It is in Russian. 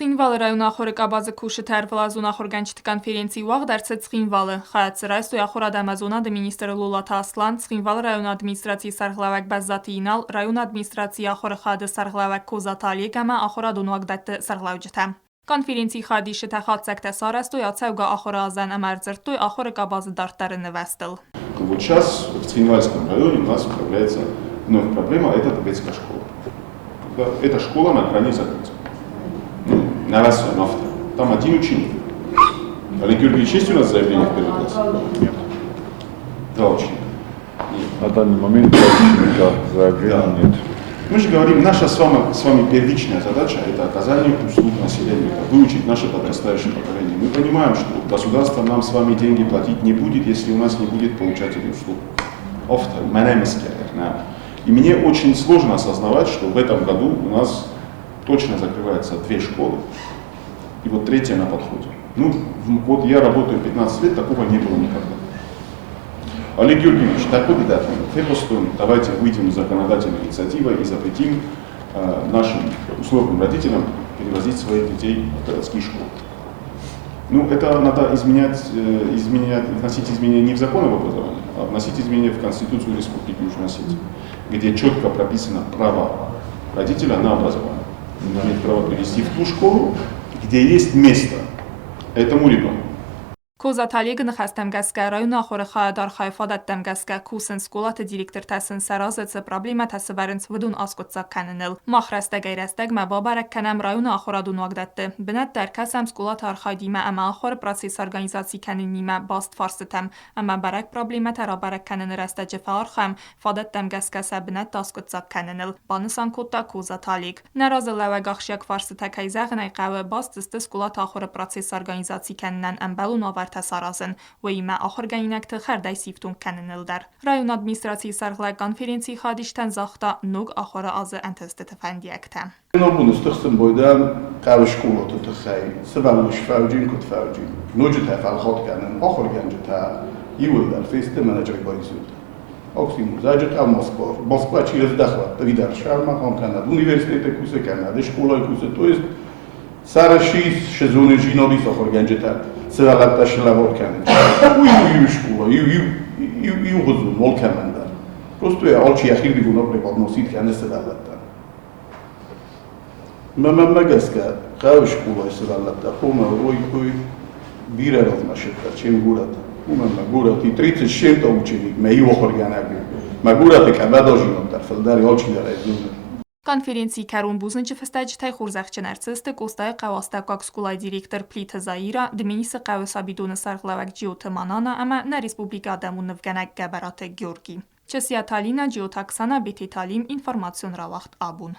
Ცხինվալը ռայոնախորը կաբազը քուշը թերվլազունա խորգանչիտ կոնֆերենցի ուաղ դարձը Ცხինվալը խայացրայս տոյախոր ադամազունա դը մինիստր Լուլաթ Ասլան Ცხինվալ ռայոն ադմինիստրացիի սարղլավակ բազզատիինալ ռայոն ադմինիստրացիի ախորը խադը սարղլավակ կոզատալի կամա ախորադունուակ դատը սարղլավջթա Կոնֆերենցի խադիշը թախացակ տեսարաստոյ ացավգա ախորը ազան ամարձրտոյ ախորը կաբազը дартары навестил. Вот сейчас в Цхинвальском районе у нас появляется вновь проблема, это детская школа. Эта школа на грани закрытия. На раз на автор. Там один ученик. Олег Георгиевич, есть у нас заявление в первый класс? Нет. Два ученика. На данный момент ученика заявления нет. Мы же говорим, наша с вами первичная задача – это оказание услуг населению, это выучить наше подрастающее поколение. Мы понимаем, что государство нам с вами деньги платить не будет, если у нас не будет получателей услуг. И мне очень сложно осознавать, что в этом году у нас точно закрываются 2 школы, и вот 3-я на подходе. Ну, вот я работаю 15 лет, такого не было никогда. Олег Георгиевич, такой да, давайте выйдем из законодательной инициативы и запретим нашим условным родителям перевозить своих детей в городские школы. Ну, это надо вносить изменения не в закон об образовании, а вносить изменения в Конституцию Республики Южная Осетия, где четко прописано право родителя на образование. Он имеет право перевести в ту школу, где есть место этому ребенку. Козатали гнахастам гаска района ахора хадар хайфадат там гаска кусен сколата директор тасен саразаца проблема тасваренс вдун аскотса каненел махраста гайрастаг мабабарак канам района ахора дунуагдатте бинат дар касам сколата архайдима ама ахора процесс организации каненима баст фарстам ама барак проблема тарабарак канен раста жефар хам фадат там гаска сабнат аскотса каненел бансан кота козаталик наразлава гахшак фарста кайзагнай qava баст сколата ахора процесс организации каннан амбалун Tasarasın ve ima ahırgayinakta xarday siftun kanınıl dar. Rayon administrasiyi sarğlay konferensiyi xadişten zaxta nog ahıra azı enteste tefendiyakta. Bunu istiqsim boydan qavish qulot txay sabalush fawjin kut fawjin. Nujut afal khot kanan ahır ganjta yullar feste manager boyzud. Оксим зажита Москва через дохват видар шарма хонтана университете кусе канада школа кусе то есть Сарашис сезоны жинодис ахыр ganjta Sıralarda şılavor kendi. Uyu şkola, uyu huzur, mol kemender. Просто я алчи яхирди гуна преподносит kendi sıralarda. Megaska, qav şkola sıralarda. Oma oy bir razmaşıtta, çem gurat. Oma gurat i 30 şemta učenik, me ju ahırganagu. Ma gurat kabada jinottar, feldari alçilara izunlar. Конференции Карун Бузынчы фестаджтай хурзахчынарцысты Костай Қавастакак скулай директор Плита Заира, Дминиса Қавасабидуны сарғлавак Джиоты Манана, ама на республика Адамуны вганак Габараты Георги. Чесия Талина Джиота Ксана Бети Талим информацион равахт Абун.